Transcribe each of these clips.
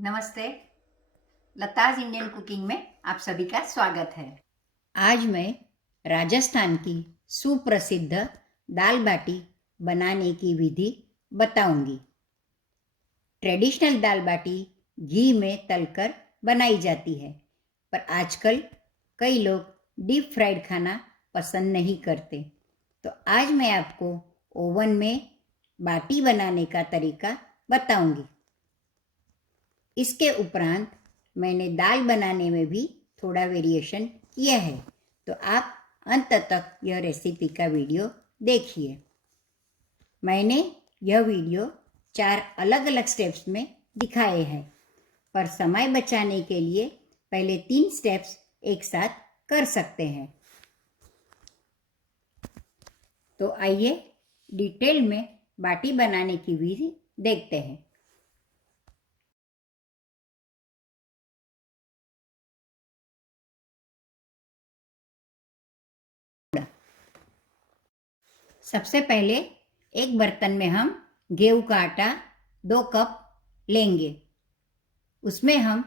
नमस्ते। Lata's Indian cooking में आप सभी का स्वागत है। आज मैं राजस्थान की सुप्रसिद्ध दाल बाटी बनाने की विधि बताऊंगी। ट्रेडिशनल दाल बाटी घी में तलकर बनाई जाती है, पर आजकल कई लोग डीप फ्राइड खाना पसंद नहीं करते, तो आज मैं आपको ओवन में बाटी बनाने का तरीका बताऊंगी। इसके उपरांत मैंने दाल बनाने में भी थोड़ा वेरिएशन किया है, तो आप अंत तक यह रेसिपी का वीडियो देखिए। मैंने यह वीडियो 4 अलग अलग स्टेप्स में दिखाए हैं, पर समय बचाने के लिए पहले 3 स्टेप्स एक साथ कर सकते हैं। तो आइए डिटेल में बाटी बनाने की विधि देखते हैं। सबसे पहले एक बर्तन में हम गेहूं का आटा 2 कप लेंगे। उसमें हम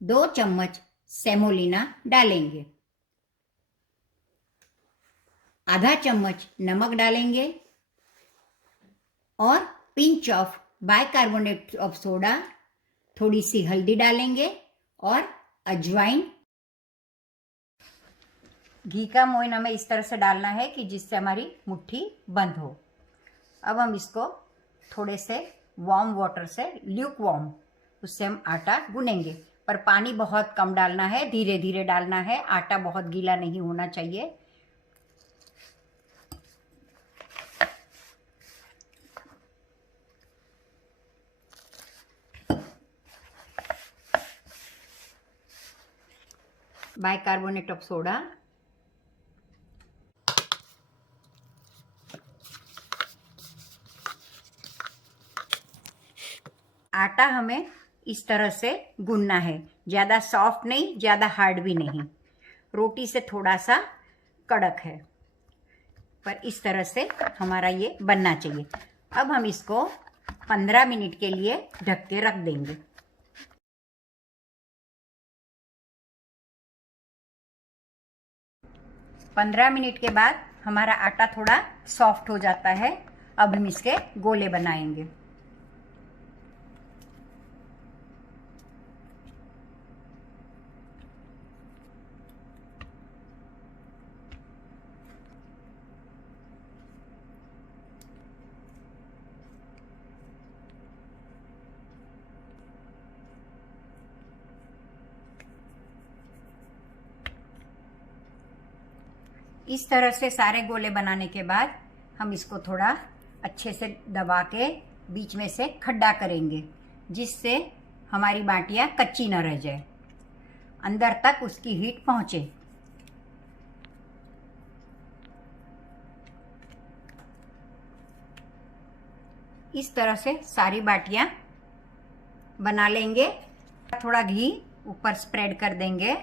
2 चम्मच सेमोलिना डालेंगे, आधा चम्मच नमक डालेंगे और pinch of bicarbonate of soda, थोड़ी सी हल्दी डालेंगे और अजवाइन। घी का मोइन हमें इस तरह से डालना है कि जिससे हमारी मुट्ठी बंद हो। अब हम इसको थोड़े से वार्म वाटर से, ल्यूक वार्म, उससे हम आटा गूनेंगे, पर पानी बहुत कम डालना है, धीरे धीरे डालना है। आटा बहुत गीला नहीं होना चाहिए। बाइकार्बोनेट ऑफ सोडा, आटा हमें इस तरह से गूंदना है, ज़्यादा सॉफ्ट नहीं, ज़्यादा हार्ड भी नहीं, रोटी से थोड़ा सा कड़क है, पर इस तरह से हमारा ये बनना चाहिए। अब हम इसको 15 मिनट के लिए ढक के रख देंगे। पंद्रह मिनट के बाद हमारा आटा थोड़ा सॉफ्ट हो जाता है। अब हम इसके गोले बनाएंगे। इस तरह से सारे गोले बनाने के बाद हम इसको थोड़ा अच्छे से दबा के बीच में से खड्डा करेंगे, जिससे हमारी बाटियां कच्ची न रह जाए, अंदर तक उसकी हीट पहुंचे। इस तरह से सारी बाटियां बना लेंगे। थोड़ा घी ऊपर स्प्रेड कर देंगे।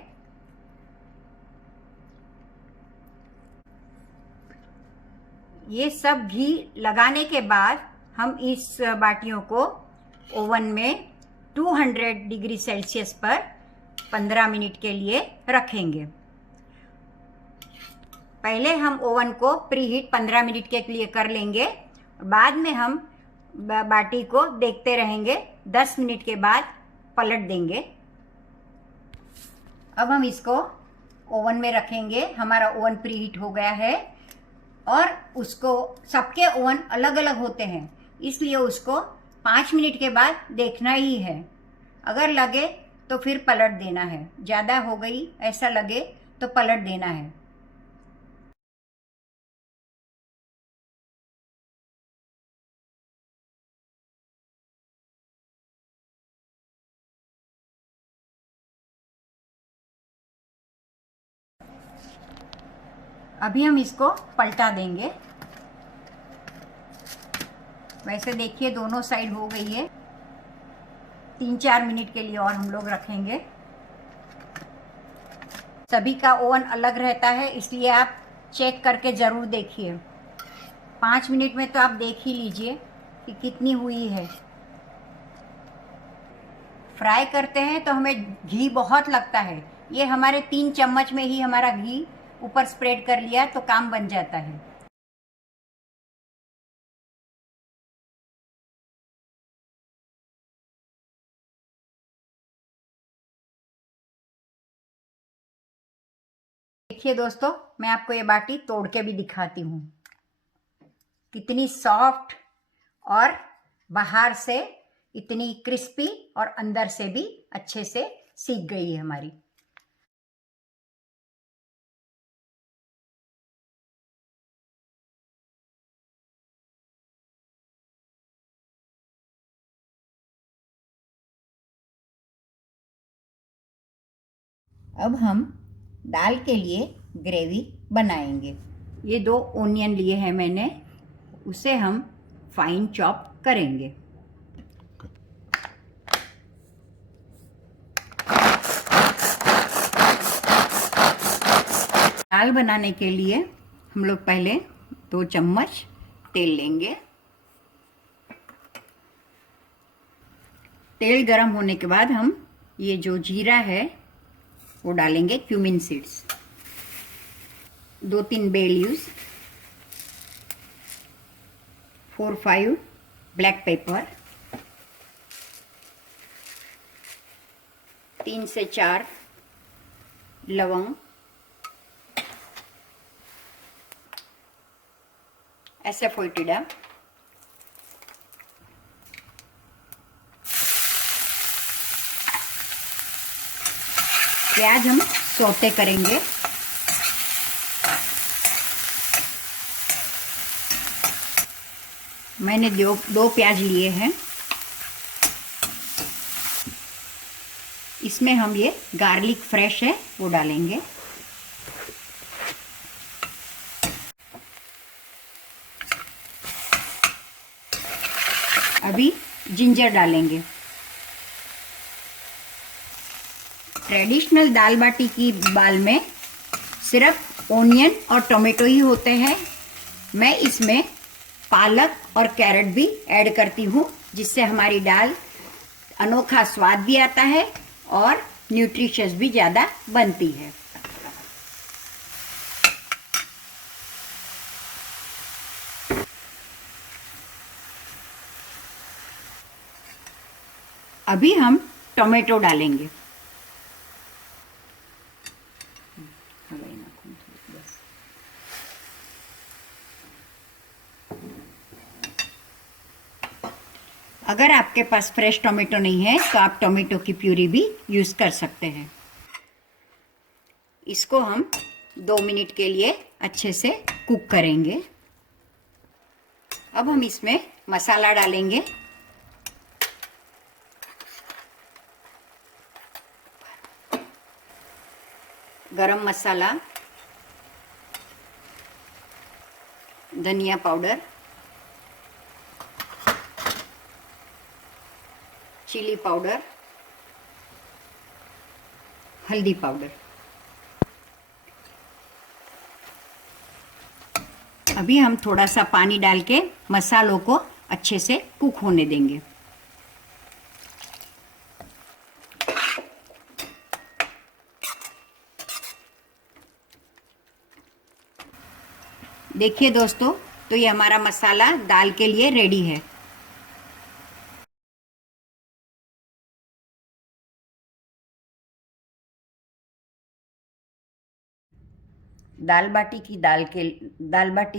ये सब घी लगाने के बाद हम इस बाटियों को ओवन में 200 डिग्री सेल्सियस पर 15 मिनट के लिए रखेंगे। पहले हम ओवन को प्रीहीट 15 मिनट के लिए कर लेंगे, बाद में हम बाटी को देखते रहेंगे। 10 मिनट के बाद पलट देंगे। अब हम इसको ओवन में रखेंगे। हमारा ओवन प्रीहीट हो गया है और उसको, सबके ओवन अलग अलग होते हैं, इसलिए उसको 5 मिनट के बाद देखना ही है। अगर लगे तो फिर पलट देना है, ज़्यादा हो गई ऐसा लगे तो पलट देना है। अभी हम इसको पलटा देंगे। वैसे देखिए दोनों साइड हो गई है। 3-4 मिनट के लिए और हम लोग रखेंगे। सभी का ओवन अलग रहता है, इसलिए आप चेक करके ज़रूर देखिए। 5 मिनट में तो आप देख ही लीजिए कि कितनी हुई है। फ्राई करते हैं तो हमें घी बहुत लगता है। ये हमारे 3 चम्मच में ही हमारा घी ऊपर स्प्रेड कर लिया तो काम बन जाता है। देखिए दोस्तों, मैं आपको ये बाटी तोड़ के भी दिखाती हूँ, कितनी सॉफ्ट और बाहर से इतनी क्रिस्पी और अंदर से भी अच्छे से सीख गई है हमारी। अब हम दाल के लिए ग्रेवी बनाएंगे। ये 2 ओनियन लिए हैं मैंने, उसे हम फाइन चॉप करेंगे। दाल बनाने के लिए हम लोग पहले 2 चम्मच तेल लेंगे। तेल गरम होने के बाद हम ये जो जीरा है वो डालेंगे, cumin seeds, 2-3 bay leaves, 4-5 black pepper, 3 से 4 लवंग, एसेफोइटिडा, प्याज हम सौते करेंगे। मैंने 2 प्याज लिए हैं। इसमें हम ये गार्लिक फ्रेश है वो डालेंगे। अभी जिंजर डालेंगे। ट्रेडिशनल दाल बाटी की दाल में सिर्फ ओनियन और टोमेटो ही होते हैं। मैं इसमें पालक और कैरेट भी ऐड करती हूँ, जिससे हमारी दाल अनोखा स्वाद भी आता है और न्यूट्रिशियस भी ज़्यादा बनती है। अभी हम टोमेटो डालेंगे। अगर आपके पास फ्रेश टोमेटो नहीं है तो आप टोमेटो की प्यूरी भी यूज़ कर सकते हैं। इसको हम 2 मिनट के लिए अच्छे से कुक करेंगे। अब हम इसमें मसाला डालेंगे। गरम मसाला, धनिया पाउडर, चिली पाउडर, हल्दी पाउडर। अभी हम थोड़ा सा पानी डाल के मसालों को अच्छे से कुक होने देंगे। देखिए दोस्तों, तो ये हमारा मसाला दाल के लिए रेडी है। दाल बाटी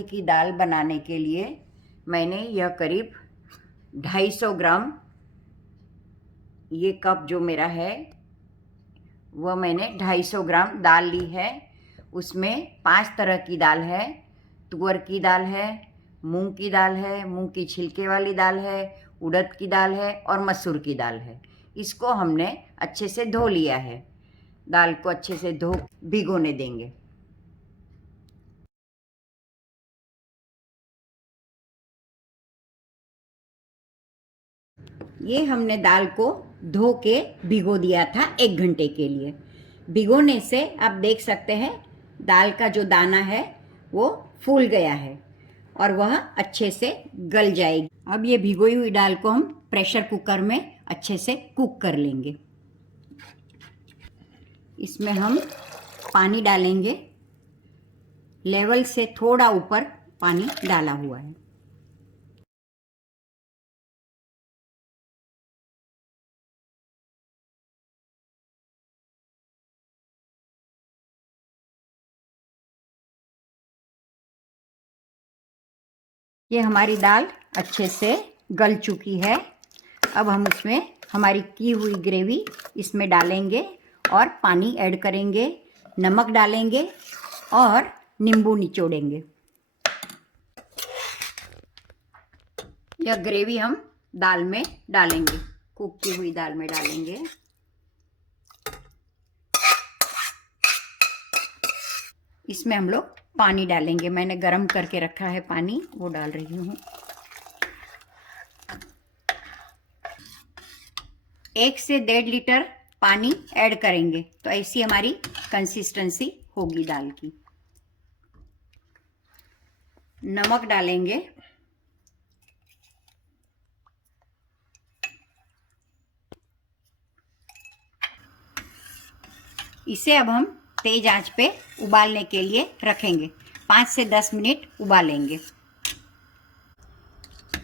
की दाल बनाने के लिए मैंने यह करीब 250 ग्राम, ये कप जो मेरा है वह मैंने 250 ग्राम दाल ली है। उसमें 5 तरह की दाल है। तुअर की दाल है, मूंग की दाल है, मूंग की छिलके वाली दाल है, उड़द की दाल है और मसूर की दाल है। इसको हमने अच्छे से धो लिया है। दाल को अच्छे से धो भिगोने देंगे। ये हमने दाल को धो के भिगो दिया था 1 घंटे के लिए। भिगोने से आप देख सकते हैं दाल का जो दाना है वो फूल गया है और वह अच्छे से गल जाएगी। अब ये भिगोई हुई दाल को हम प्रेशर कुकर में अच्छे से कुक कर लेंगे। इसमें हम पानी डालेंगे, लेवल से थोड़ा ऊपर पानी डाला हुआ है। ये हमारी दाल अच्छे से गल चुकी है। अब हम इसमें हमारी की हुई ग्रेवी इसमें डालेंगे और पानी ऐड करेंगे, नमक डालेंगे और नींबू निचोड़ेंगे। यह ग्रेवी हम दाल में डालेंगे, कुक की हुई दाल में डालेंगे। इसमें हम लोग पानी डालेंगे। मैंने गरम करके रखा है पानी, वो डाल रही हूँ। 1 से 1.5 लीटर पानी ऐड करेंगे तो ऐसी हमारी कंसिस्टेंसी होगी दाल की। नमक डालेंगे, इसे अब हम तेज आंच पे उबालने के लिए रखेंगे। 5 से 10 मिनट उबालेंगे।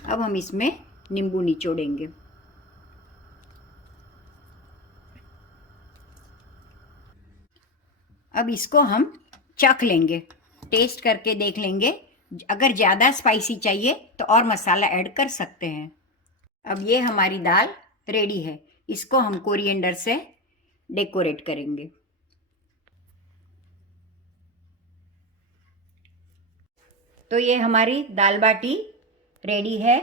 अब हम इसमें नींबू निचोड़ेंगे। अब इसको हम चख लेंगे, टेस्ट करके देख लेंगे। अगर ज़्यादा स्पाइसी चाहिए तो और मसाला ऐड कर सकते हैं। अब ये हमारी दाल रेडी है। इसको हम कोरिएंडर से डेकोरेट करेंगे। तो ये हमारी दाल बाटी रेडी है।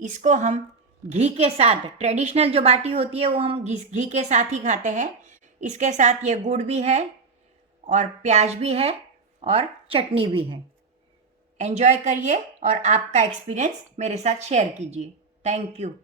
इसको हम घी के साथ, ट्रेडिशनल जो बाटी होती है वो हम घी के साथ ही खाते हैं। इसके साथ ये गुड़ भी है और प्याज भी है और चटनी भी है। एंजॉय करिए और आपका एक्सपीरियंस मेरे साथ शेयर कीजिए। Thank you.